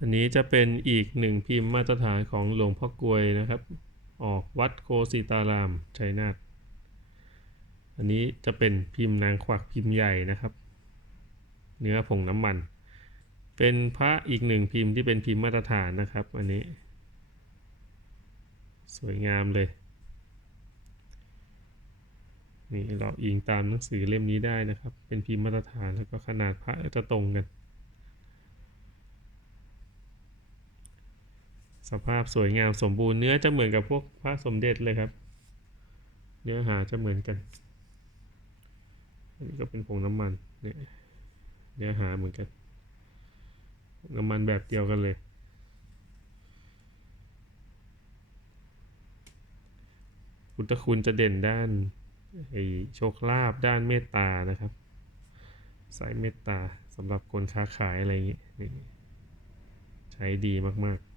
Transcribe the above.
อันนี้จะเป็นอีกหนึ่งพิมพ์มาตรฐานของหลวงพ่อกลวยนะครับ ออกวัดโคสิตารามชัยนาทอันนี้จะเป็นพิมพ์นางขวักพิมพ์ใหญ่นะครับ เนื้อผงน้ำมัน เป็นพระอีกหนึ่งพิมพ์ที่เป็นพิมพ์มาตรฐานนะครับ อันนี้ สวยงามเลยนี่เราอิงตามหนังสือเล่มนี้ได้นะครับ เป็นพิมพ์มาตรฐานแล้วก็ขนาดพระจะตรงกัน สภาพสวยงามสมบูรณ์เนื้อจะเหมือนกับพวกพระสมเด็จเลยครับ เนื้อหาจะเหมือนกัน อันนี้ก็เป็นผงน้ำมันเนี่ยเนื้อหาเหมือนกัน น้ำมันแบบเดียวกันเลย พุทธคุณจะเด่นด้านไอ้โชคลาภด้านเมตตานะครับ สายเมตตาสำหรับคนค้าขายอะไรอย่างเงี้ยใช้ดีมาก ๆ